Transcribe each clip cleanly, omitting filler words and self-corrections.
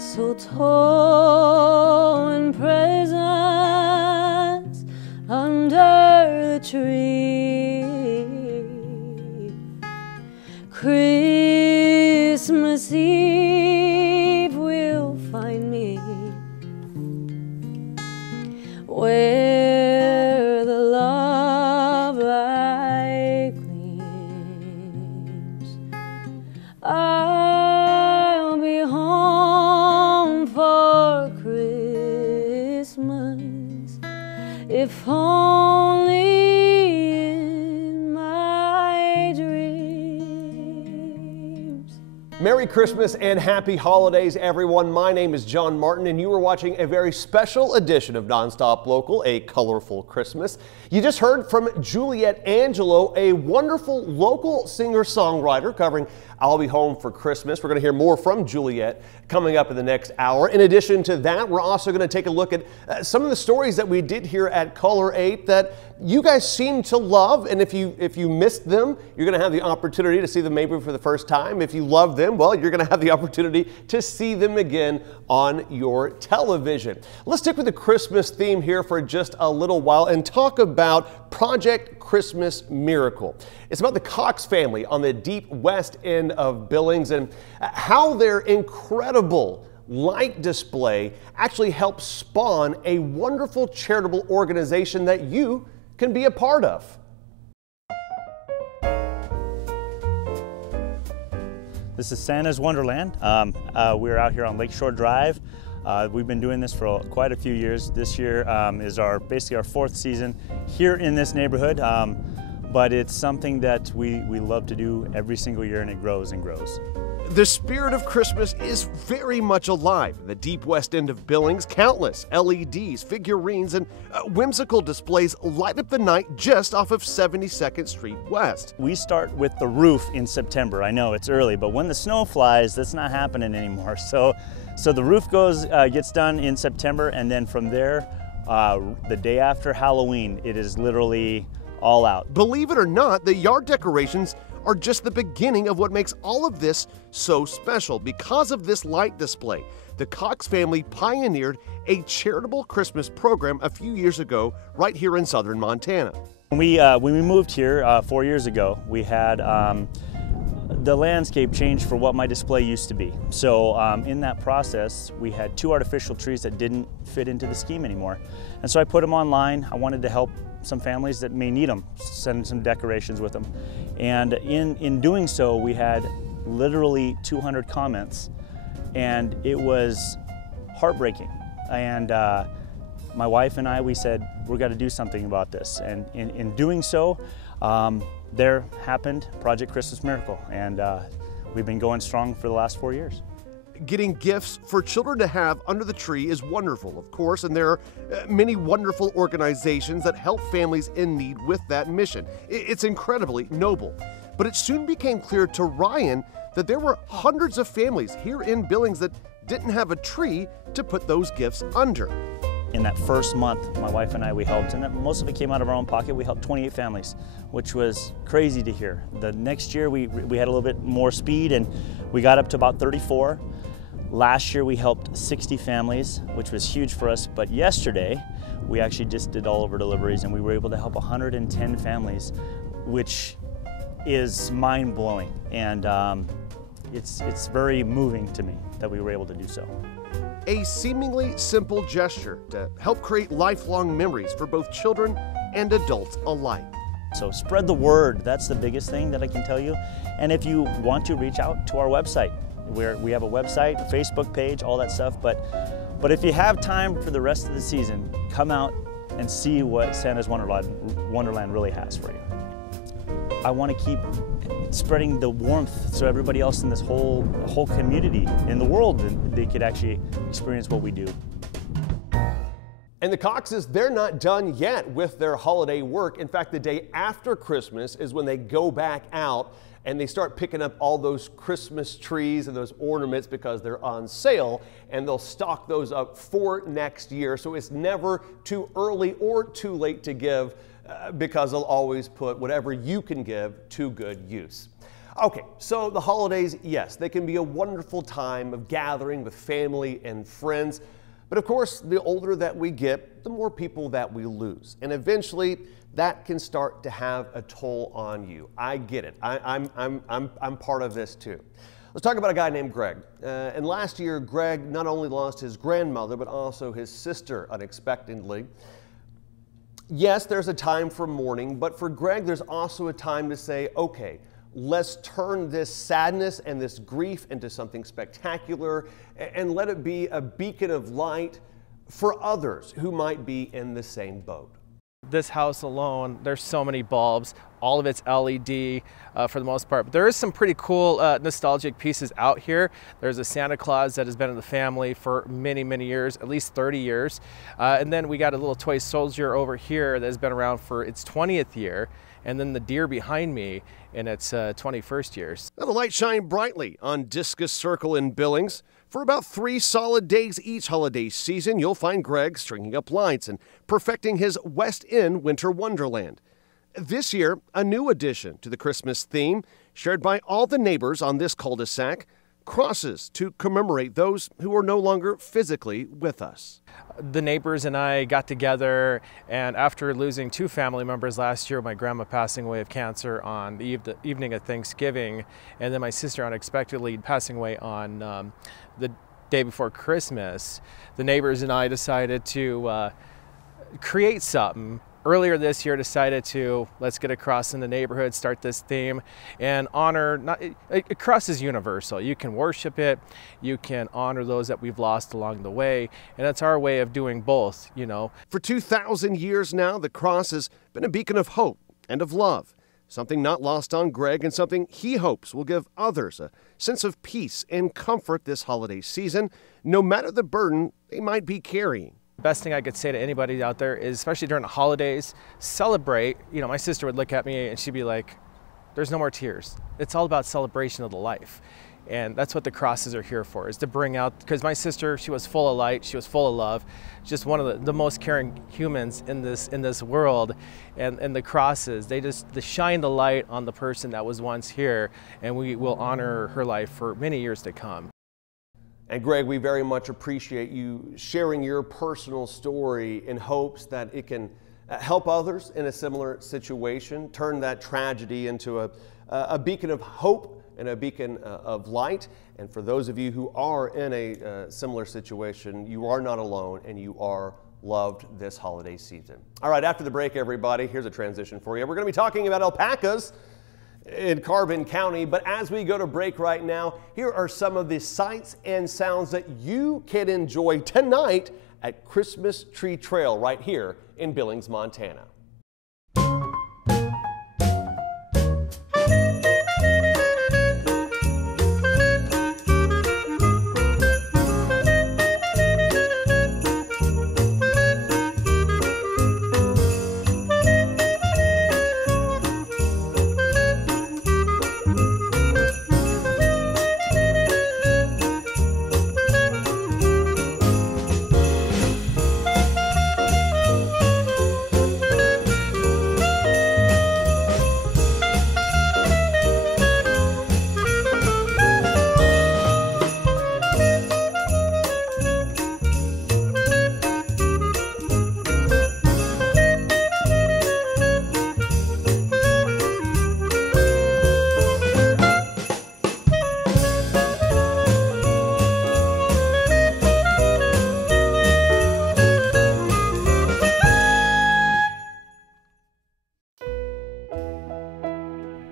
so tall in presence under the tree. Christmas Eve will find me where the love light gleams. I'll be home for Christmas, if only in my dreams. Merry Christmas and happy holidays, everyone. My name is John Martin, and you are watching a very special edition of Nonstop Local, A Colorful Christmas. You just heard from Juliet Angelo, a wonderful local singer-songwriter covering I'll Be Home for Christmas. We're going to hear more from Juliet coming up in the next hour. In addition to that, we're also going to take a look at some of the stories that we did here at Color 8 that you guys seem to love. And if you missed them, you're going to have the opportunity to see them maybe for the first time. If you love them, well, you're going to have the opportunity to see them again on your television. Let's stick with the Christmas theme here for just a little while and talk about Project Christmas Miracle. It's about the Cox family on the deep west end of Billings and how their incredible light display actually helps spawn a wonderful charitable organization that you can be a part of. This is Santa's Wonderland. We're out here on Lakeshore Drive. We've been doing this for quite a few years. This year is basically our fourth season here in this neighborhood, but it's something that we love to do every single year, and it grows and grows. The spirit of Christmas is very much alive in the deep west end of Billings. Countless LEDs, figurines, and whimsical displays light up the night just off of 72nd Street West. We start with the roof in September. I know it's early, but when the snow flies, that's not happening anymore. So the roof gets done in September, and then from there, the day after Halloween, it is literally all out. Believe it or not, the yard decorations are just the beginning of what makes all of this so special. Because of this light display, the Cox family pioneered a charitable Christmas program a few years ago right here in southern Montana. When we moved here 4 years ago, we had the landscape changed for what my display used to be. So in that process, we had 2 artificial trees that didn't fit into the scheme anymore. And so I put them online. I wanted to help some families that may need them, send some decorations with them. And in doing so, we had literally 200 comments, and it was heartbreaking. And my wife and I, we said, we've got to do something about this. And in doing so, there happened Project Christmas Miracle, and we've been going strong for the last 4 years. Getting gifts for children to have under the tree is wonderful, of course, and there are many wonderful organizations that help families in need with that mission. It's incredibly noble. But it soon became clear to Ryan that there were hundreds of families here in Billings that didn't have a tree to put those gifts under. In that first month, my wife and I, we helped, and most of it came out of our own pocket. We helped 28 families, which was crazy to hear. The next year, we had a little bit more speed, and we got up to about 34. Last year, we helped 60 families, which was huge for us. But yesterday, we actually just did all of our deliveries, and we were able to help 110 families, which is mind-blowing. And it's very moving to me that we were able to do so. A seemingly simple gesture to help create lifelong memories for both children and adults alike. So spread the word. That's the biggest thing that I can tell you. And if you want to, reach out to our website. We have a website, a Facebook page, all that stuff. But if you have time for the rest of the season, come out and see what Santa's Wonderland really has for you. I want to keep spreading the warmth so everybody else in this whole community in the world, they could actually experience what we do. And the Coxes, they're not done yet with their holiday work. In fact, the day after Christmas is when they go back out and they start picking up all those Christmas trees and those ornaments because they're on sale, and they'll stock those up for next year. So it's never too early or too late to give because they'll always put whatever you can give to good use. Okay, so the holidays, yes, they can be a wonderful time of gathering with family and friends. But of course, the older that we get, the more people that we lose. And eventually, that can start to have a toll on you. I get it. I'm part of this too. Let's talk about a guy named Greg. And last year, Greg not only lost his grandmother, but also his sister unexpectedly. Yes, there's a time for mourning, but for Greg, there's also a time to say, okay, let's turn this sadness and this grief into something spectacular and let it be a beacon of light for others who might be in the same boat. This house alone, there's so many bulbs, all of it's LED for the most part. But there is some pretty cool nostalgic pieces out here. There's a Santa Claus that has been in the family for many, many years, at least 30 years. And then we got a little toy soldier over here that has been around for its 20th year. And then the deer behind me in its 21st years. Now the lights shine brightly on Discus Circle in Billings. For about 3 solid days each holiday season, you'll find Greg stringing up lights and perfecting his West End winter wonderland. This year, a new addition to the Christmas theme, shared by all the neighbors on this cul-de-sac, crosses to commemorate those who are no longer physically with us. The neighbors and I got together, and after losing 2 family members last year, my grandma passing away of cancer on the evening of Thanksgiving, and then my sister unexpectedly passing away on the day before Christmas, the neighbors and I decided to create something. Earlier this year, decided to let's get across in the neighborhood, start this theme, and honor. A cross is universal. You can worship it, you can honor those that we've lost along the way, and it's our way of doing both. You know, for 2,000 years now, the cross has been a beacon of hope and of love. Something not lost on Greg, and something he hopes will give others a sense of peace and comfort this holiday season, no matter the burden they might be carrying. Best thing I could say to anybody out there is, especially during the holidays, celebrate. You know, my sister would look at me and she'd be like, there's no more tears. It's all about celebration of the life. And that's what the crosses are here for, is to bring out, because my sister, she was full of light, she was full of love, just one of the most caring humans in this world. And the crosses, they shine the light on the person that was once here, and we will honor her life for many years to come. And Greg, we very much appreciate you sharing your personal story in hopes that it can help others in a similar situation, turn that tragedy into a beacon of hope and a beacon of light. And for those of you who are in a similar situation, you are not alone and you are loved this holiday season. All right, after the break, everybody, here's a transition for you. We're going to be talking about alpacas in Carbon County, but as we go to break right now, here are some of the sights and sounds that you can enjoy tonight at Christmas Tree Trail right here in Billings, Montana.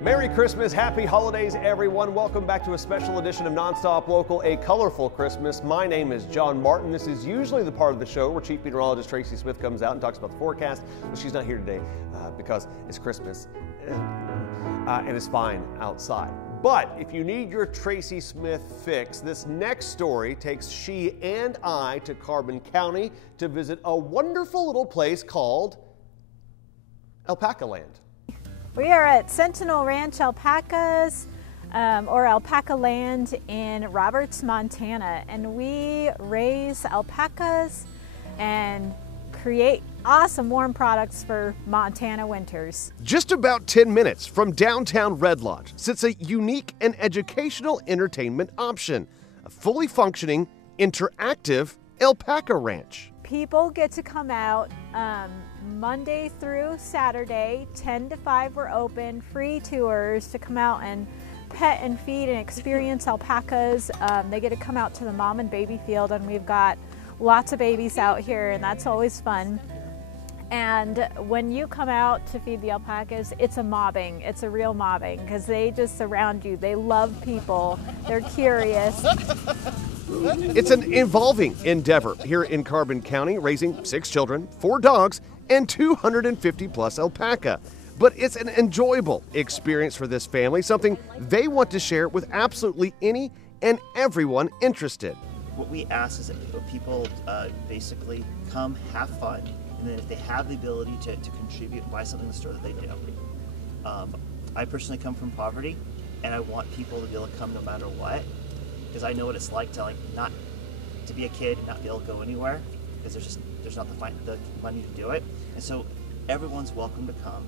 Merry Christmas, happy holidays, everyone. Welcome back to a special edition of Nonstop Local, a colorful Christmas. My name is John Martin. This is usually the part of the show where Chief Meteorologist Tracy Smith comes out and talks about the forecast, but she's not here today because it's Christmas and it's fine outside. But if you need your Tracy Smith fix, this next story takes she and I to Carbon County to visit a wonderful little place called Alpaca Land. We are at Sentinel Ranch Alpacas, or Alpaca Land in Roberts, Montana, and we raise alpacas and create awesome warm products for Montana winters. Just about 10 minutes from downtown Red Lodge sits a unique and educational entertainment option, a fully functioning, interactive alpaca ranch. People get to come out Monday through Saturday, 10 to 5 we're open, free tours to come out and pet and feed and experience alpacas. They get to come out to the mom and baby field, and we've got lots of babies out here, and that's always fun. And when you come out to feed the alpacas, it's a mobbing. It's a real mobbing because they just surround you. They love people. They're curious. It's an evolving endeavor here in Carbon County, raising 6 children, 4 dogs, and 250 plus alpaca. But it's an enjoyable experience for this family, something they want to share with absolutely any and everyone interested. What we ask is that people basically come, have fun, and then if they have the ability to contribute and buy something in the store, that they do. I personally come from poverty, and I want people to be able to come no matter what, because I know what it's like to not to be a kid and not be able to go anywhere, because there's not the money to do it. And so everyone's welcome to come.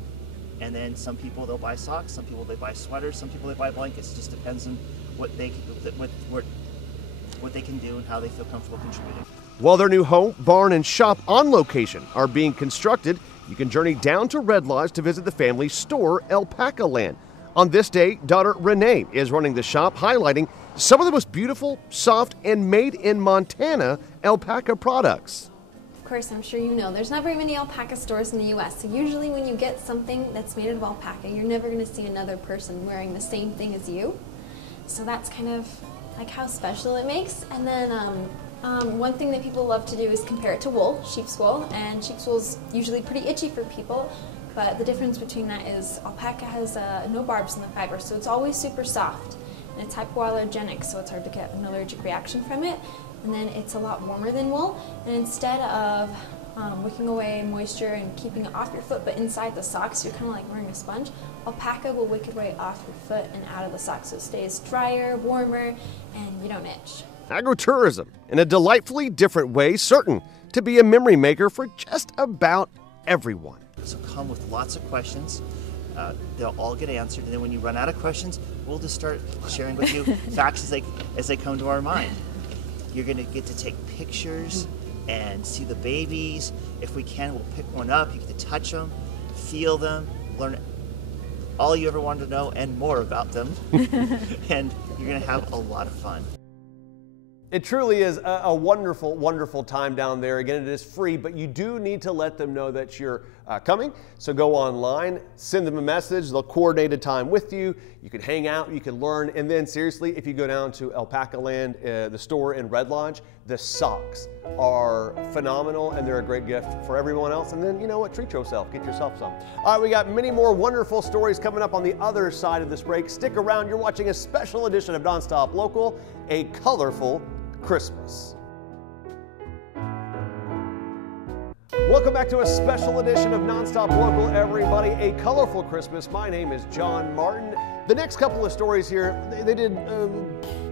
And then some people, they'll buy socks, some people they buy sweaters, some people they buy blankets. It just depends on what they can do and how they feel comfortable contributing. While their new home, barn, and shop on location are being constructed, you can journey down to Red Lodge to visit the family's store, Alpaca Land. On this day, daughter Renee is running the shop, highlighting some of the most beautiful, soft, and made in Montana alpaca products. Of course, I'm sure you know, there's not very many alpaca stores in the US, so usually when you get something that's made out of alpaca, you're never going to see another person wearing the same thing as you. So that's kind of like how special it makes. And then one thing that people love to do is compare it to wool, sheep's wool, and sheep's wool is usually pretty itchy for people, but the difference between that is alpaca has no barbs in the fiber, so it's always super soft, and it's hypoallergenic, so it's hard to get an allergic reaction from it. And then it's a lot warmer than wool, and instead of wicking away moisture and keeping it off your foot but inside the socks, you're kind of like wearing a sponge, alpaca will wick it right off your foot and out of the socks, so it stays drier, warmer, and you don't itch. Agritourism, in a delightfully different way, certain to be a memory maker for just about everyone. So come with lots of questions. They'll all get answered, and then when you run out of questions, we'll just start sharing with you facts as they come to our mind. You're going to get to take pictures and see the babies. If we can, we'll pick one up. You get to touch them, feel them, learn all you ever wanted to know and more about them. And you're going to have a lot of fun. It truly is a wonderful, wonderful time down there. Again, it is free, but you do need to let them know that you're coming. So go online, send them a message. They'll coordinate a time with you. You can hang out, you can learn. And then seriously, if you go down to Alpaca Land, the store in Red Lodge, the socks are phenomenal and they're a great gift for everyone else. And then, you know what, treat yourself, get yourself some. All right, we got many more wonderful stories coming up on the other side of this break. Stick around, you're watching a special edition of Nonstop Local, a colorful Christmas. Welcome back to a special edition of Nonstop Local, everybody. A colorful Christmas. My name is John Martin. The next couple of stories here, they did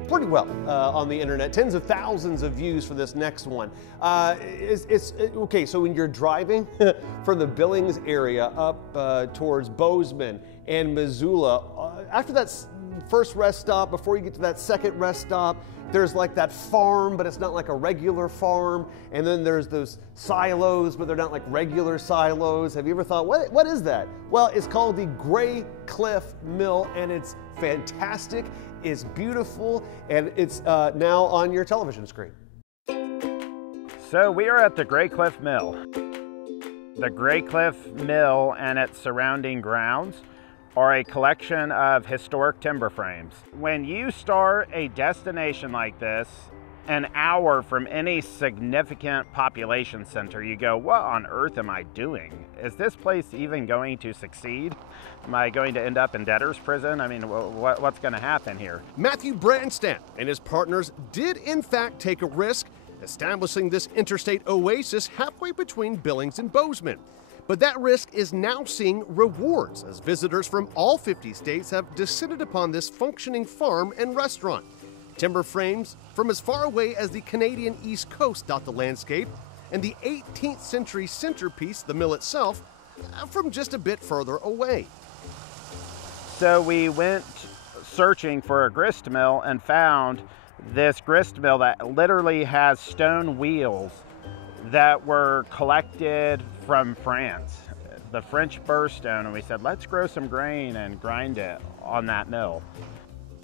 pretty well on the internet. Tens of thousands of views for this next one. Okay, so when you're driving from the Billings area up towards Bozeman and Missoula, after that first rest stop, before you get to that second rest stop, there's like that farm, but it's not like a regular farm. And then there's those silos, but they're not like regular silos. Have you ever thought, what is that? Well, it's called the Gray Cliff Mill, and it's fantastic. It's beautiful, and it's now on your television screen. So we are at the Gray Cliff Mill. The Gray Cliff Mill and its surrounding grounds are a collection of historic timber frames. When you start a destination like this, an hour from any significant population center, you go, what on earth am I doing? Is this place even going to succeed? Am I going to end up in debtor's prison? I mean, what's going to happen here? Matthew Branstad and his partners did in fact take a risk, establishing this interstate oasis halfway between Billings and Bozeman. But that risk is now seeing rewards as visitors from all 50 states have descended upon this functioning farm and restaurant. Timber frames from as far away as the Canadian East Coast dot the landscape, and the 18th century centerpiece, the mill itself, from just a bit further away. So we went searching for a grist mill and found this grist mill that literally has stone wheels that were collected from France, the French burr stone, and we said, let's grow some grain and grind it on that mill.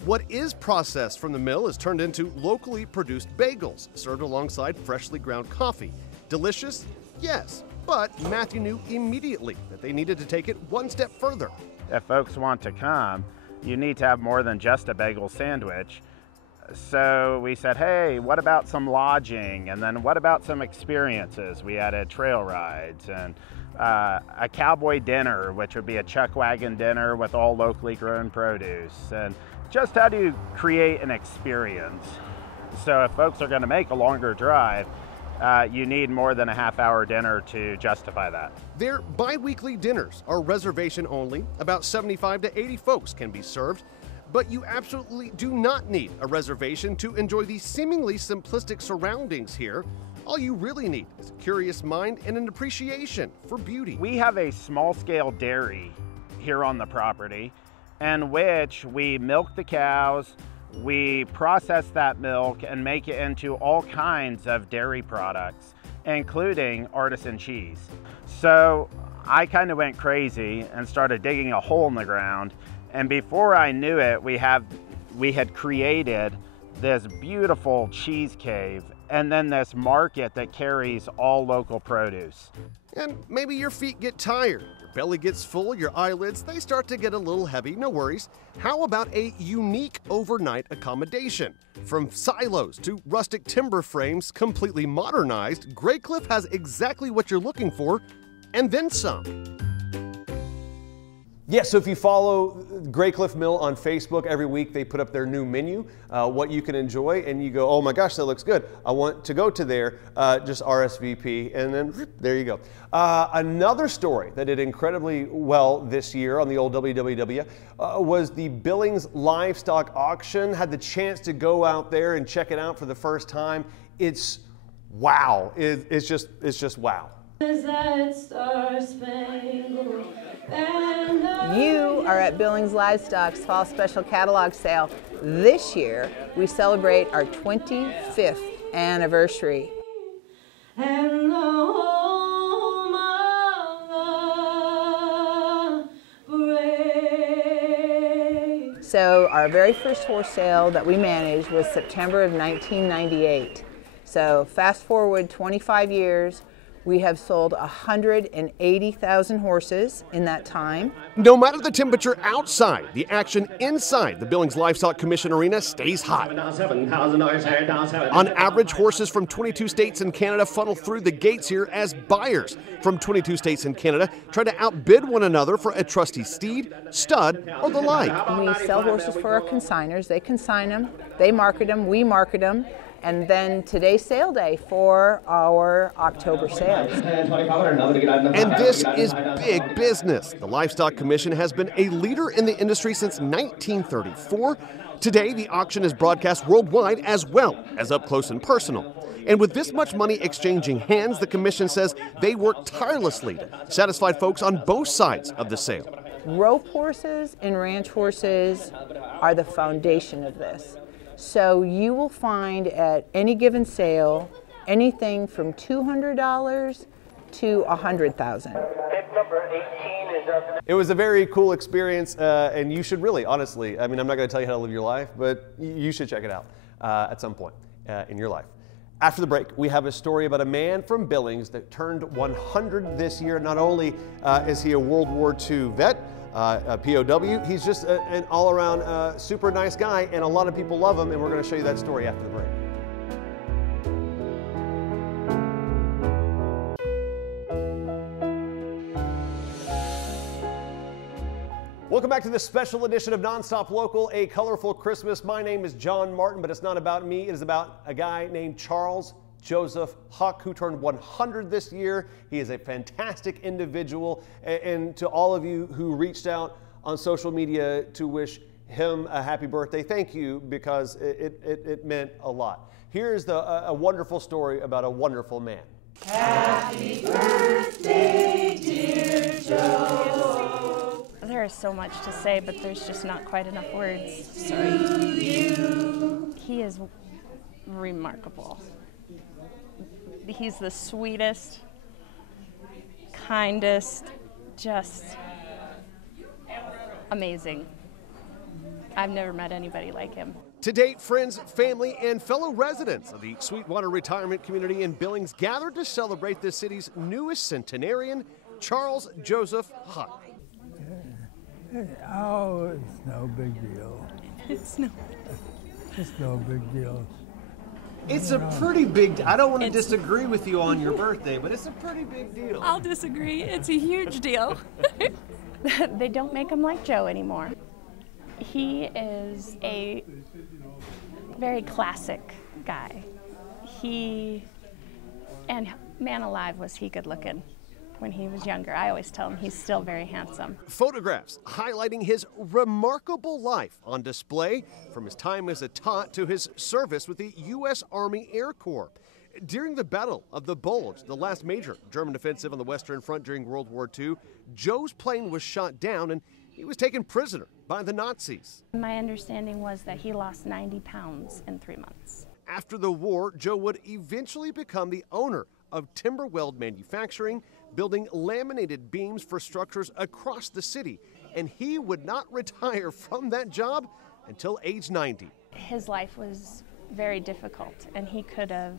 What is processed from the mill is turned into locally produced bagels, served alongside freshly ground coffee. Delicious? Yes, but Matthew knew immediately that they needed to take it one step further. If folks want to come, you need to have more than just a bagel sandwich. So we said, hey, what about some lodging? And then what about some experiences? We added trail rides and a cowboy dinner, which would be a chuck wagon dinner with all locally grown produce. And just how do you create an experience? So if folks are going to make a longer drive, you need more than a half-hour dinner to justify that. Their bi-weekly dinners are reservation only. About 75 to 80 folks can be served. But you absolutely do not need a reservation to enjoy the seemingly simplistic surroundings here. All you really need is a curious mind and an appreciation for beauty. We have a small-scale dairy here on the property, in which we milk the cows, we process that milk and make it into all kinds of dairy products, including artisan cheese. So I kind of went crazy and started digging a hole in the ground. And before I knew it, we had created this beautiful cheese cave and then this market that carries all local produce. And maybe your feet get tired, your belly gets full, your eyelids, they start to get a little heavy, no worries. How about a unique overnight accommodation? From silos to rustic timber frames completely modernized, Grey Cliff has exactly what you're looking for, and then some. Yes, so if you follow Grey Cliff Mill on Facebook, every week they put up their new menu, what you can enjoy, and you go, oh my gosh, that looks good. I want to go to there, just RSVP, and then there you go. Another story that did incredibly well this year on the old WWW was the Billings livestock auction. Had the chance to go out there and check it out for the first time. It's wow. It's just wow. You are at Billings Livestock's Fall Special Catalog Sale. This year, we celebrate our 25th anniversary. And the home of the brave. So our very first horse sale that we managed was September of 1998. So fast forward 25 years, we have sold 180,000 horses in that time. No matter the temperature outside, the action inside the Billings Livestock Commission Arena stays hot. On average, horses from 22 states in Canada funnel through the gates here as buyers from 22 states in Canada try to outbid one another for a trusty steed, stud, or the like. We sell horses for our consigners. They consign them, they market them, we market them. And then today's sale day for our October sales. And this is big business. The Livestock Commission has been a leader in the industry since 1934. Today, the auction is broadcast worldwide as well as up close and personal. And with this much money exchanging hands, the Commission says they work tirelessly to satisfy folks on both sides of the sale. Rope horses and ranch horses are the foundation of this. So you will find at any given sale anything from $200 to $100,000. It was a very cool experience, and you should really, honestly, I mean, I'm not going to tell you how to live your life, but you should check it out at some point in your life. After the break, we have a story about a man from Billings that turned 100 this year. Not only is he a World War II vet, a POW, he's just an all-around super nice guy, and a lot of people love him, and we're going to show you that story after the break. Welcome back to this special edition of Nonstop Local, A Colorful Christmas. My name is John Martin, but it's not about me. It is about a guy named Charles Joseph Huck, who turned 100 this year. He is a fantastic individual, and to all of you who reached out on social media to wish him a happy birthday, thank you, because it meant a lot. Here's a wonderful story about a wonderful man. Happy birthday, dear Joe. There is so much to say, but there's just not quite enough words. He is remarkable. He's the sweetest, kindest, just amazing. I've never met anybody like him. To date, friends, family, and fellow residents of the Sweetwater Retirement Community in Billings gathered to celebrate the city's newest centenarian, Charles Joseph Huck. Oh, it's no big deal. It's no big deal. It's a pretty big deal. I don't want to disagree with you on your birthday, but it's a pretty big deal. I'll disagree. It's a huge deal. They don't make him like Joe anymore. He is a very classic guy. And man alive was he good looking when he was younger. I always tell him he's still very handsome. Photographs highlighting his remarkable life on display, from his time as a tot to his service with the U.S. Army Air Corps. During the Battle of the Bulge, the last major German offensive on the Western Front during World War II, Joe's plane was shot down and he was taken prisoner by the Nazis. My understanding was that he lost 90 pounds in 3 months. After the war, Joe would eventually become the owner of timber weld manufacturing, building laminated beams for structures across the city. And he would not retire from that job until age 90. His life was very difficult, and he could have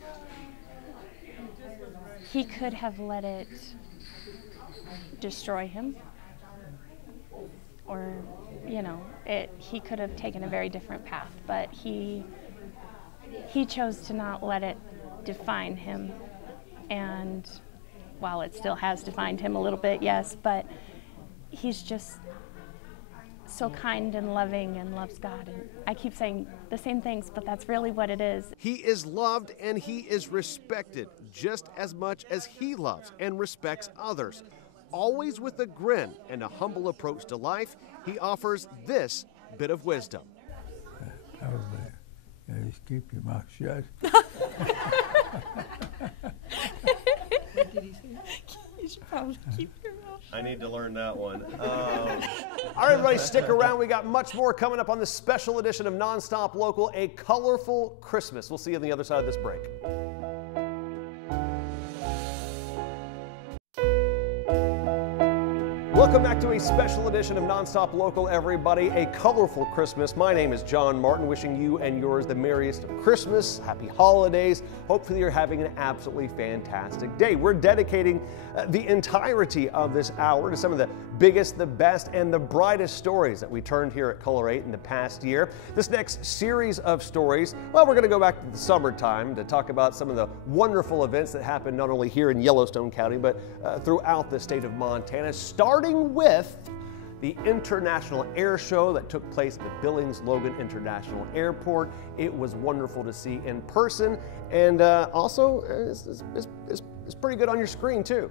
let it destroy him, or, you know, he could have taken a very different path, but he chose to not let it define him. And while it still has defined him a little bit, yes, but he's just so kind and loving and loves God. And I keep saying the same things, but that's really what it is. He is loved and he is respected just as much as he loves and respects others. Always with a grin and a humble approach to life, he offers this bit of wisdom. Probably, just keep your mouth shut. What did he say? You should probably keep your mouth shut. I need to learn that one. All right, everybody, stick around. We got much more coming up on this special edition of Nonstop Local, A Colorful Christmas. We'll see you on the other side of this break. Welcome back to a special edition of Nonstop Local, everybody. A colorful Christmas. My name is John Martin, wishing you and yours the merriest of Christmas, happy holidays. Hopefully you're having an absolutely fantastic day. We're dedicating the entirety of this hour to some of the biggest, the best, and the brightest stories that we turned here at Color 8 in the past year. This next series of stories, well, we're going to go back to the summertime to talk about some of the wonderful events that happened not only here in Yellowstone County, but throughout the state of Montana, starting with the International Air Show that took place at the Billings Logan International Airport. It was wonderful to see in person, and also it's pretty good on your screen too.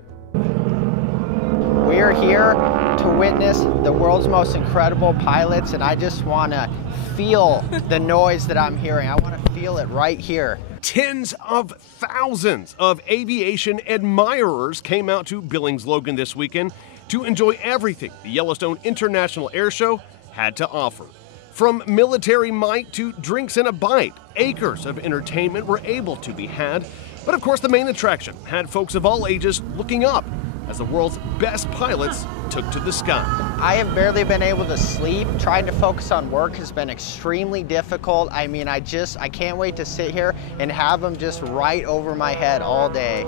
We are here to witness the world's most incredible pilots, and I just want to feel the noise that I'm hearing. I want to feel it right here. Tens of thousands of aviation admirers came out to Billings Logan this weekend to enjoy everything the Yellowstone International Air Show had to offer. From military might to drinks and a bite, acres of entertainment were able to be had. But of course, the main attraction had folks of all ages looking up as the world's best pilots took to the sky. I have barely been able to sleep. Trying to focus on work has been extremely difficult. I mean, I can't wait to sit here and have them just right over my head all day.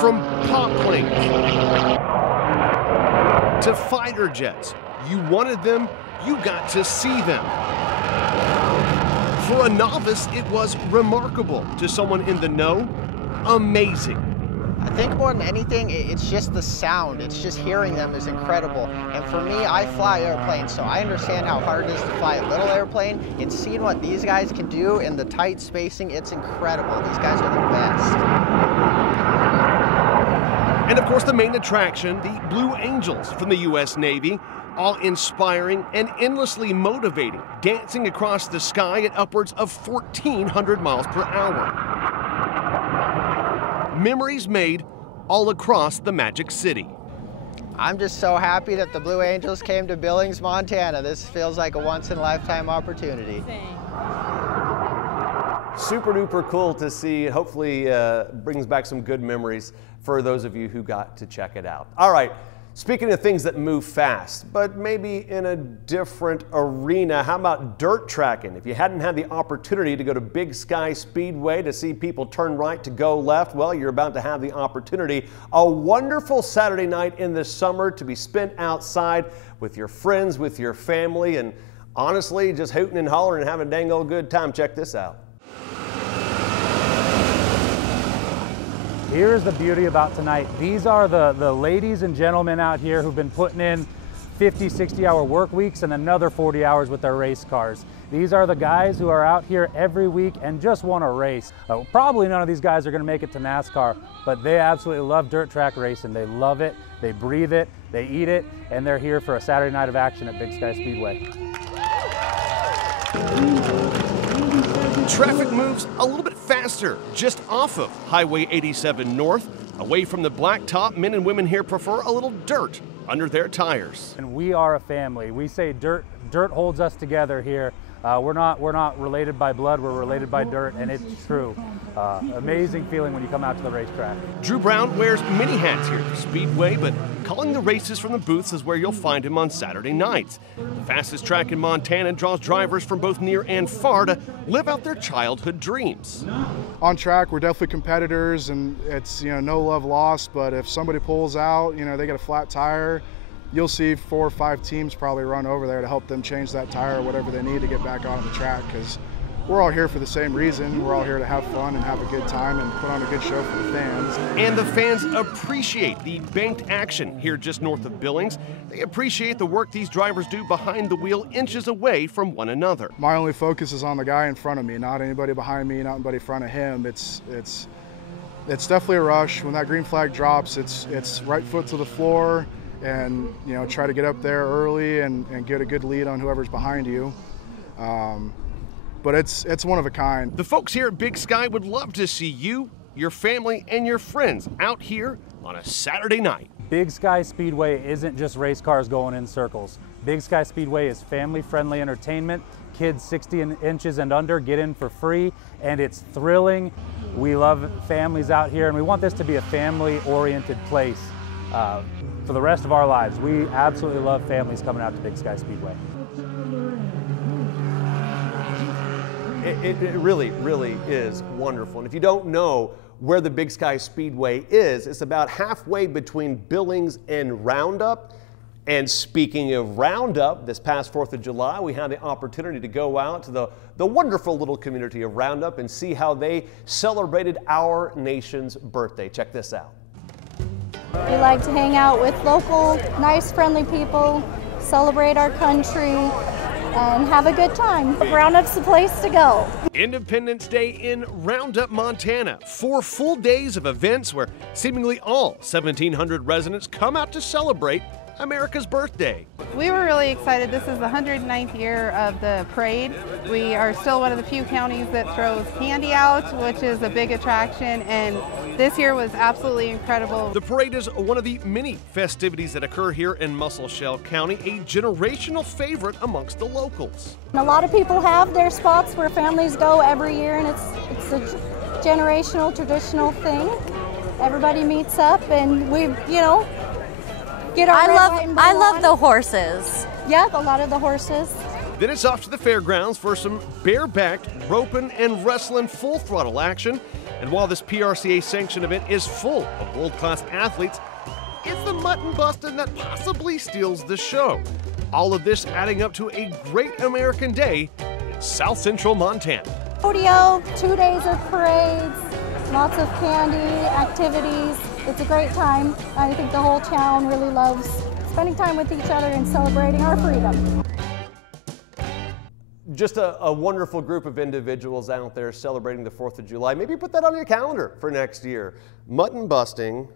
From pop planes to fighter jets, you wanted them, you got to see them. For a novice, it was remarkable. To someone in the know, amazing. I think more than anything, it's just the sound. It's just hearing them is incredible. And for me, I fly airplanes, so I understand how hard it is to fly a little airplane. And seeing what these guys can do in the tight spacing, it's incredible. These guys are the best. And of course, the main attraction, the Blue Angels from the U.S. Navy, all inspiring and endlessly motivating, dancing across the sky at upwards of 1,400 miles per hour. memories made all across the Magic City. I'm just so happy that the Blue Angels came to Billings, Montana. This feels like a once-in-a-lifetime opportunity. Super duper cool to see. Hopefully brings back some good memories for those of you who got to check it out. All right, speaking of things that move fast, but maybe in a different arena, how about dirt tracking? If you hadn't had the opportunity to go to Big Sky Speedway to see people turn right to go left, well, you're about to have the opportunity. A wonderful Saturday night in the summer to be spent outside with your friends, with your family, and honestly, just hooting and hollering and having a dang old good time. Check this out. Here's the beauty about tonight. These are the ladies and gentlemen out here who've been putting in 50, 60-hour work weeks and another 40 hours with their race cars. These are the guys who are out here every week and just want to race. Probably none of these guys are going to make it to NASCAR, but they absolutely love dirt track racing. They love it, they breathe it, they eat it, and they're here for a Saturday night of action at Big Sky Speedway. Traffic moves a little bit faster just off of Highway 87 North. Away from the blacktop, men and women here prefer a little dirt under their tires. And we are a family. We say dirt holds us together here. We're not related by blood, we're related by dirt, and it's true. Amazing feeling when you come out to the racetrack. Drew Brown wears many hats here at the Speedway, but calling the races from the booths is where you'll find him on Saturday nights. The fastest track in Montana draws drivers from both near and far to live out their childhood dreams. On track, we're definitely competitors, and it's no love lost, but if somebody pulls out, they get a flat tire, you'll see 4 or 5 teams probably run over there to help them change that tire or whatever they need to get back on the track, because we're all here for the same reason. We're all here to have fun and have a good time and put on a good show for the fans. And the fans appreciate the banked action here just north of Billings. They appreciate the work these drivers do behind the wheel, inches away from one another. My only focus is on the guy in front of me, not anybody behind me, not anybody in front of him. It's definitely a rush. When that green flag drops, it's right foot to the floor, and try to get up there early and get a good lead on whoever's behind you. But it's one of a kind. The folks here at Big Sky would love to see you, your family, and your friends out here on a Saturday night. Big Sky Speedway isn't just race cars going in circles. Big Sky Speedway is family-friendly entertainment. Kids 60 inches and under get in for free, and it's thrilling. We love families out here, and we want this to be a family-oriented place for the rest of our lives. We absolutely love families coming out to Big Sky Speedway. It really, really is wonderful. And if you don't know where the Big Sky Speedway is, it's about halfway between Billings and Roundup. And speaking of Roundup, this past 4th of July, we had the opportunity to go out to the wonderful little community of Roundup and see how they celebrated our nation's birthday. Check this out. We like to hang out with local, nice, friendly people, celebrate our country, and have a good time. Roundup's the place to go. Independence Day in Roundup, Montana. 4 full days of events where seemingly all 1,700 residents come out to celebrate America's birthday. We were really excited. This is the 109th year of the parade. We are still one of the few counties that throws candy out, which is a big attraction, and this year was absolutely incredible. The parade is one of the many festivities that occur here in Muscle County, a generational favorite amongst the locals. And a lot of people have their spots where families go every year, and it's a generational, traditional thing. Everybody meets up, and we, get our I love the horses. Yeah, a lot of the horses. Then it's off to the fairgrounds for some barebacked, roping, and wrestling full throttle action. And while this PRCA sanctioned event is full of world-class athletes, it's the mutton busting that possibly steals the show. All of this adding up to a great American day in South Central Montana. Rodeo, 2 days of parades, lots of candy, activities. It's a great time. I think the whole town really loves spending time with each other and celebrating our freedom. Just a wonderful group of individuals out there celebrating the 4th of July. Maybe put that on your calendar for next year. Mutton busting,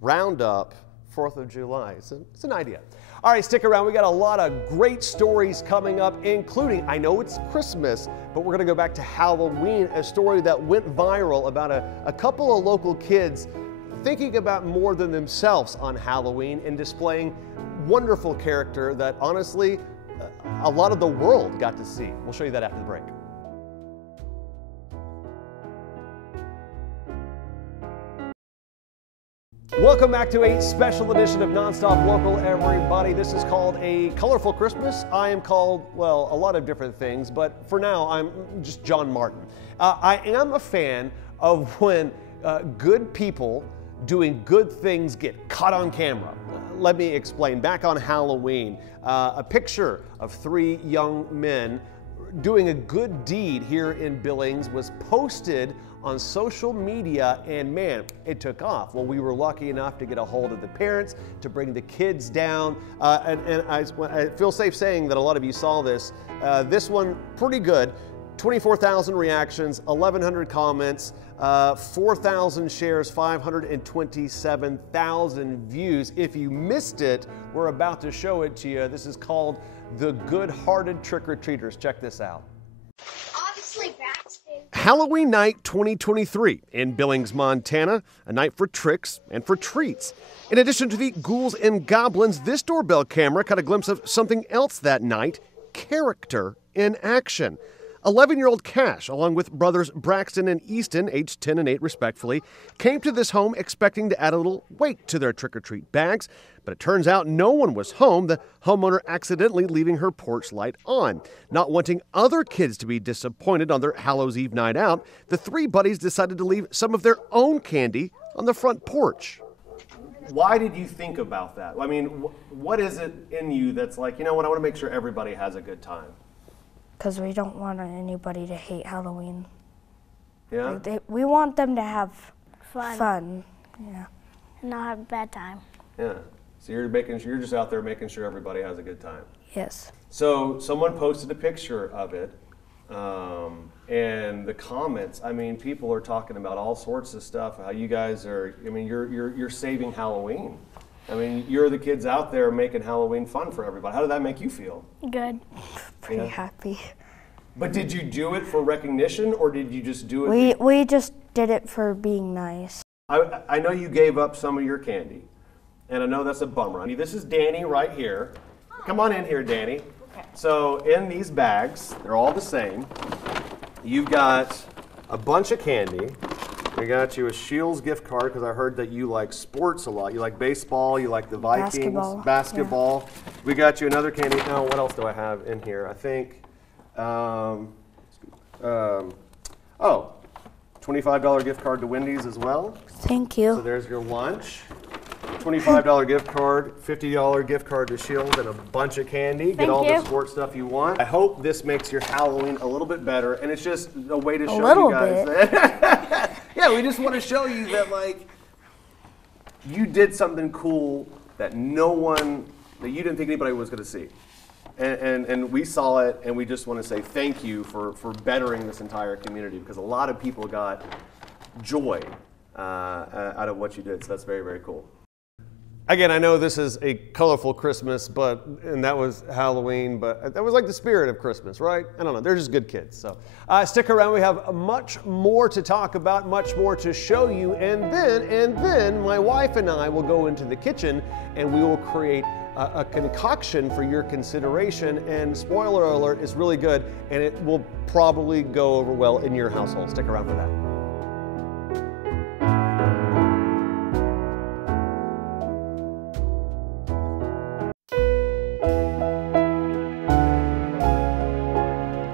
Roundup, 4th of July. It's an idea. All right, stick around. We got a lot of great stories coming up, including, I know it's Christmas, but we're going to go back to Halloween, a story that went viral about a couple of local kids thinking about more than themselves on Halloween and displaying wonderful character that honestly a lot of the world got to see. We'll show you that after the break. Welcome back to a special edition of Nonstop Local, everybody. This is called a colorful Christmas. I am called, well, a lot of different things, but for now, I'm just John Martin. I am a fan of when good people doing good things get caught on camera. Let me explain. Back on Halloween, a picture of 3 young men doing a good deed here in Billings was posted on social media, and man, it took off. Well, we were lucky enough to get a hold of the parents to bring the kids down, and I feel safe saying that a lot of you saw this. This one, pretty good. 24,000 reactions, 1,100 comments, 4,000 shares, 527,000 views. If you missed it, we're about to show it to you. This is called The Good-Hearted Trick-or-Treaters. Check this out. Halloween night 2023 in Billings, Montana, a night for tricks and for treats. In addition to the ghouls and goblins, this doorbell camera caught a glimpse of something else that night, character in action. 11-year-old Cash, along with brothers Braxton and Easton, aged 10 and 8 respectfully, came to this home expecting to add a little weight to their trick-or-treat bags, but it turns out no one was home, the homeowner accidentally leaving her porch light on. Not wanting other kids to be disappointed on their Hallows Eve night out, the 3 buddies decided to leave some of their own candy on the front porch. Why did you think about that? I mean, what is it in you that's like, you know what, I want to make sure everybody has a good time? Because we don't want anybody to hate Halloween. Yeah? Like we want them to have fun. Yeah. And not have a bad time. Yeah. So you're just out there making sure everybody has a good time. Yes. So someone posted a picture of it, and the comments, I mean, people are talking about all sorts of stuff, how you guys are, I mean, you're saving Halloween. I mean, you're the kids out there making Halloween fun for everybody. How did that make you feel? Good. Pretty happy. But did you do it for recognition, or did you just do it? We just did it for being nice. I know you gave up some of your candy, and I know that's a bummer. I mean, this is Danny right here. Come on in here, Danny. Okay. So in these bags, they're all the same. You've got a bunch of candy. We got you a Shields gift card because I heard that you like sports a lot. You like baseball, you like the Vikings, basketball. Yeah. We got you another candy. Now, what else do I have in here? I think, $25 gift card to Wendy's as well. Thank you. So there's your lunch. $25 gift card, $50 gift card to Shields, and a bunch of candy. Get all the sports stuff you want. I hope this makes your Halloween a little bit better, and it's just a way to show you guys that. Yeah, we just want to show you that, like, you did something cool that that you didn't think anybody was going to see. And we saw it, and we just want to say thank you for bettering this entire community, because a lot of people got joy out of what you did, so that's very, very cool. Again, I know this is a colorful Christmas, and that was Halloween, but that was like the spirit of Christmas, right? I don't know, they're just good kids. So stick around, we have much more to talk about, much more to show you, and then my wife and I will go into the kitchen and we will create a concoction for your consideration, and spoiler alert, it's really good, and it will probably go over well in your household. Stick around for that.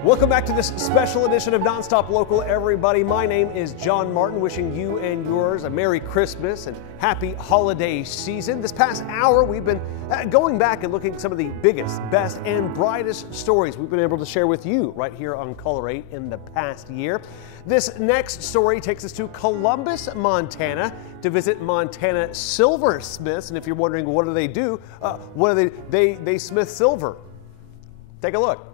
Welcome back to this special edition of Nonstop Local, everybody. My name is John Martin, wishing you and yours a Merry Christmas and Happy Holiday Season. This past hour, we've been going back and looking at some of the biggest, best, and brightest stories we've been able to share with you right here on Color 8 in the past year. This next story takes us to Columbus, Montana, to visit Montana silversmiths. And if you're wondering what do, they smith silver. Take a look.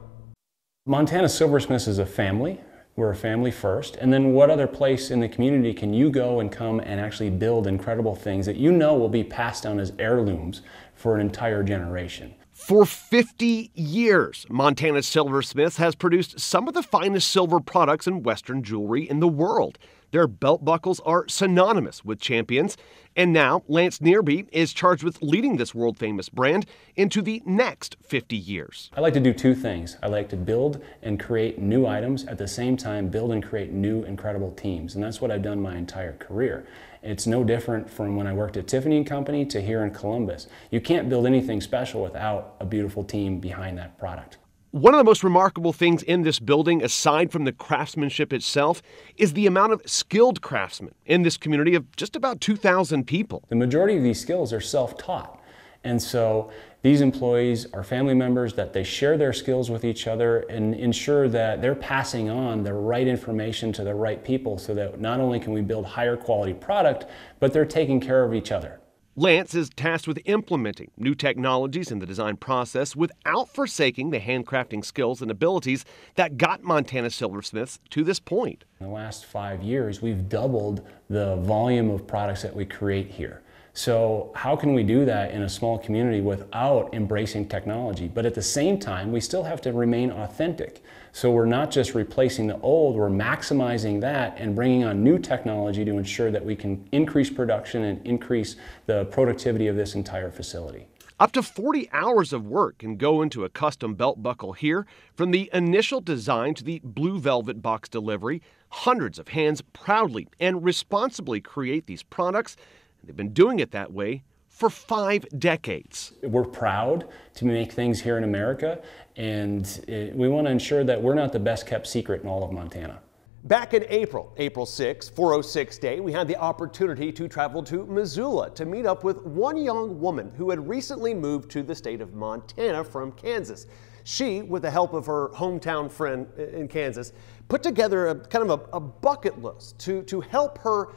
Montana Silversmiths is a family We're a family first. And then what other place in the community can you go and come and actually build incredible things that you know will be passed down as heirlooms for an entire generation? For 50 years, Montana Silversmiths has produced some of the finest silver products in Western jewelry in the world. Their belt buckles are synonymous with champions, and now Lance Nearby is charged with leading this world-famous brand into the next 50 years. I like to do two things. I like to build and create new items, at the same time build and create new incredible teams, and that's what I've done my entire career. It's no different from when I worked at Tiffany & Company to here in Columbus. You can't build anything special without a beautiful team behind that product. One of the most remarkable things in this building, aside from the craftsmanship itself, is the amount of skilled craftsmen in this community of just about 2,000 people. The majority of these skills are self-taught. And so these employees are family members, that they share their skills with each other and ensure that they're passing on the right information to the right people, so that not only can we build higher quality product, but they're taking care of each other. Lance is tasked with implementing new technologies in the design process without forsaking the handcrafting skills and abilities that got Montana Silversmiths to this point. In the last 5 years, we've doubled the volume of products that we create here. So how can we do that in a small community without embracing technology? But at the same time, we still have to remain authentic. So we're not just replacing the old, we're maximizing that and bringing on new technology to ensure that we can increase production and increase the productivity of this entire facility. Up to 40 hours of work can go into a custom belt buckle here. From the initial design to the blue velvet box delivery, hundreds of hands proudly and responsibly create these products. They've been doing it that way for 5 decades. We're proud to make things here in America, and we want to ensure that we're not the best kept secret in all of Montana. Back in April 6, 406 Day, we had the opportunity to travel to Missoula to meet up with one young woman who had recently moved to the state of Montana from Kansas. She, with the help of her hometown friend in Kansas, put together a bucket list to help her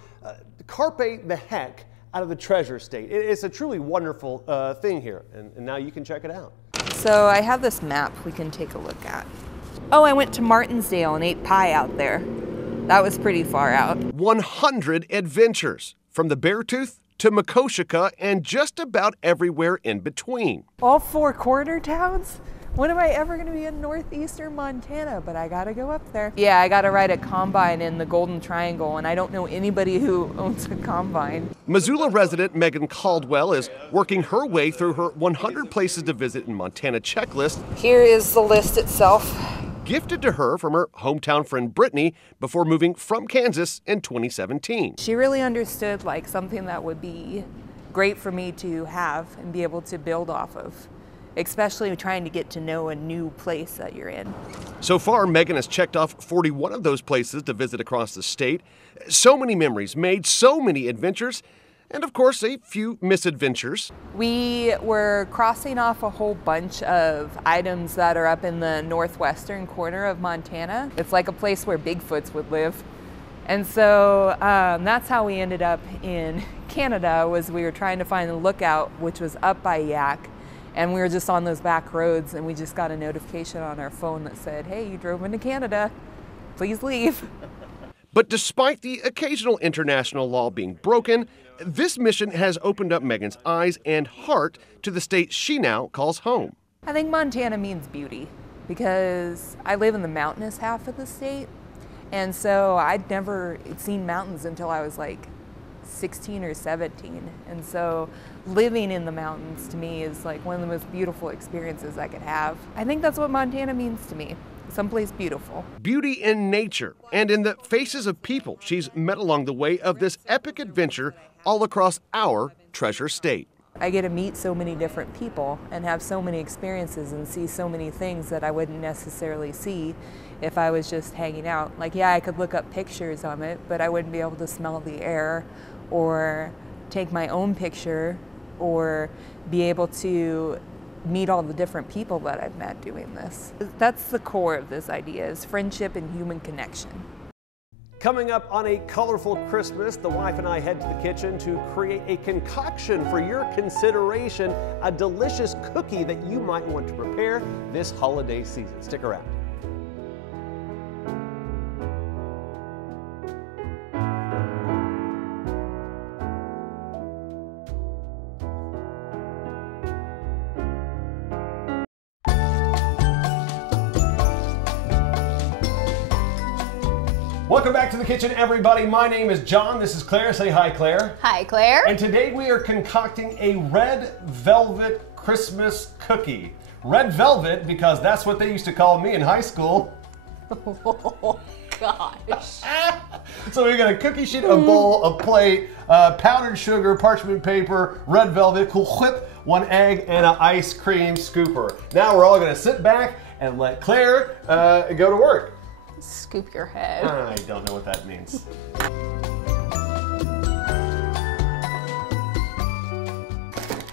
carpe the heck out of the Treasure State. It's a truly wonderful thing here, and now you can check it out. So I have this map we can take a look at. Oh, I went to Martinsdale and ate pie out there. That was pretty far out. 100 adventures, from the Beartooth to Makoshika and just about everywhere in between. All 4 quarter towns? When am I ever going to be in northeastern Montana? But I got to go up there. Yeah, I got to ride a combine in the Golden Triangle, and I don't know anybody who owns a combine. Missoula resident Megan Caldwell is working her way through her 100 places to visit in Montana checklist. Here is the list itself. Gifted to her from her hometown friend Brittany before moving from Kansas in 2017. She really understood like something that would be great for me to have and be able to build off of, especially trying to get to know a new place that you're in. So far, Megan has checked off 41 of those places to visit across the state. So many memories made, so many adventures, and of course, a few misadventures. We were crossing off a whole bunch of items that are up in the northwestern corner of Montana. It's like a place where Bigfoots would live. And so that's how we ended up in Canada, was we were trying to find the lookout, which was up by Yak. And we were just on those back roads, and we just got a notification on our phone that said, hey, you drove into Canada, please leave. But despite the occasional international law being broken, this mission has opened up Megan's eyes and heart to the state she now calls home. I think Montana means beauty, because I live in the mountainous half of the state, and so I'd never seen mountains until I was like 16 or 17, and so living in the mountains to me is like one of the most beautiful experiences I could have. I think that's what Montana means to me, someplace beautiful. Beauty in nature and in the faces of people she's met along the way of this epic adventure all across our Treasure State. I get to meet so many different people and have so many experiences and see so many things that I wouldn't necessarily see if I was just hanging out. Like, yeah, I could look up pictures of it, but I wouldn't be able to smell the air or take my own picture or be able to meet all the different people that I've met doing this. That's the core of this idea, is friendship and human connection. Coming up on A Colorful Christmas, the wife and I head to the kitchen to create a concoction for your consideration, a delicious cookie that you might want to prepare this holiday season. Stick around. Welcome back to the kitchen, everybody. My name is John. This is Claire. Say hi, Claire. Hi, Claire. And today we are concocting a red velvet Christmas cookie. Red velvet because that's what they used to call me in high school. Oh, gosh. So we got a cookie sheet, a bowl, a plate, powdered sugar, parchment paper, red velvet, KULRful, 1 egg, and an ice cream scooper. Now we're all gonna sit back and let Claire go to work. Scoop your head. I don't know what that means.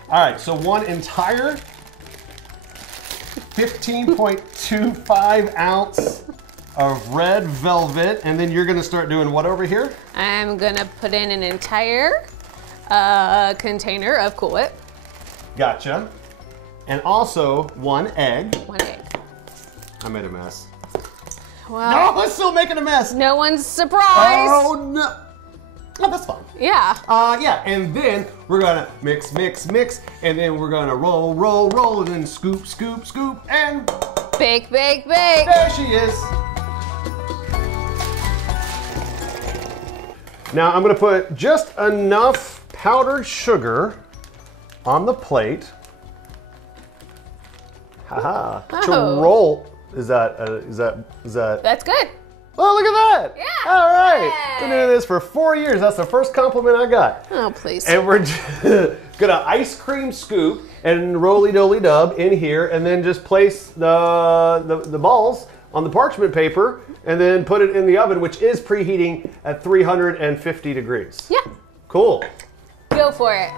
All right, so 1 entire 15.25 ounce of red velvet, and then you're gonna start doing what over here? I'm gonna put in an entire container of KULRful. Gotcha. And also 1 egg. 1 egg. I made a mess. Well, No, I'm still making a mess. No one's surprised. Oh no. Oh, that's fine. Yeah. Yeah, and then we're gonna mix, mix, mix, and then we're gonna roll, roll, roll, and then scoop, scoop, scoop, and bake, bake, bake. There she is. Now I'm gonna put just enough powdered sugar on the plate. Haha. To roll. Is that? That's good. Oh, look at that. Yeah. All right. Been doing this for 4 years. That's the first compliment I got. Oh, please. And we're gonna ice cream scoop and roly-doly-dub in here, and then just place the balls on the parchment paper, and then put it in the oven, which is preheating at 350 degrees. Yeah. Cool. Go for it.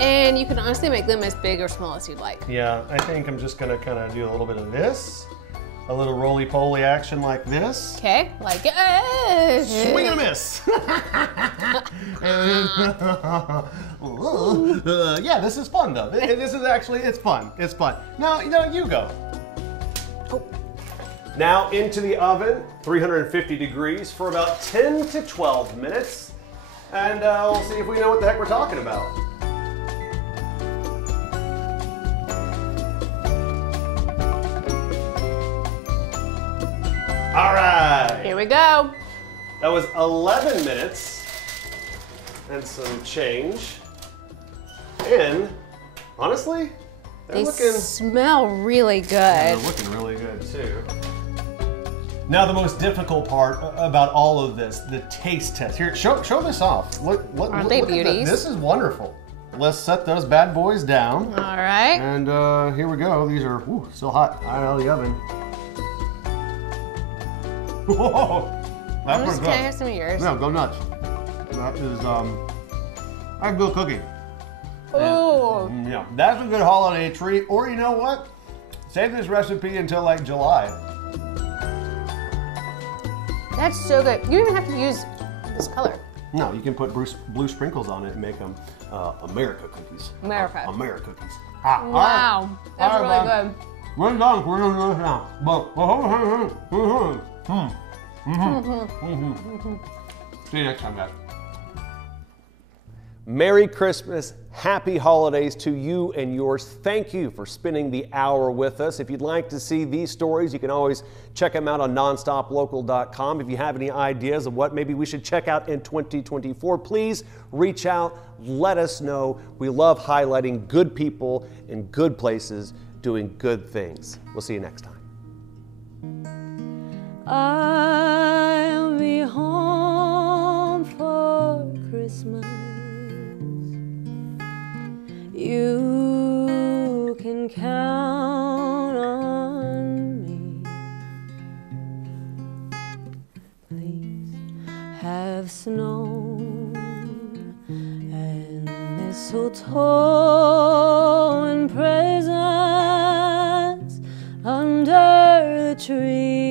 And you can honestly make them as big or small as you'd like. Yeah, I think I'm just gonna kind of do a little bit of this, a little roly-poly action like this. Okay, like it. Swing and a miss. Yeah, this is fun though. This is actually, it's fun. It's fun. Now, you go. Oh. Now into the oven, 350 degrees for about 10 to 12 minutes. And we'll see if we know what the heck we're talking about. All right. Here we go. That was 11 minutes and some change. And honestly, They smell really good. They're looking really good too. Now the most difficult part about all of this, the taste test. Here, show this off. Aren't they beauties? This is wonderful. Let's set those bad boys down. All right. And here we go. These are still hot out of the oven. Whoa! I'm just gonna have some of yours. No, go nuts. That is a good cookie. Ooh. Yeah, that's a good holiday treat. Or you know what? Save this recipe until like July. That's so good. You don't even have to use this color. No, you can put blue sprinkles on it and make them America cookies. America. America cookies. Wow, that's really good. We're done. We're doing this now. See you next time, guys. Merry Christmas, happy holidays to you and yours. Thank you for spending the hour with us. If you'd like to see these stories, you can always check them out on nonstoplocal.com. If you have any ideas of what maybe we should check out in 2024, please reach out, let us know. We love highlighting good people in good places doing good things. We'll see you next time. I'll be home for Christmas. You can count on me. Please have snow and mistletoe and presents under the tree.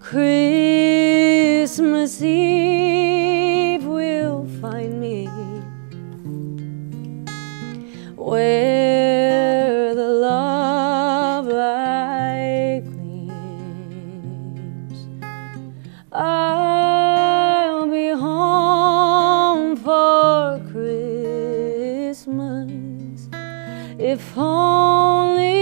Christmas Eve will find me where the love light gleams. I'll be home for Christmas. If only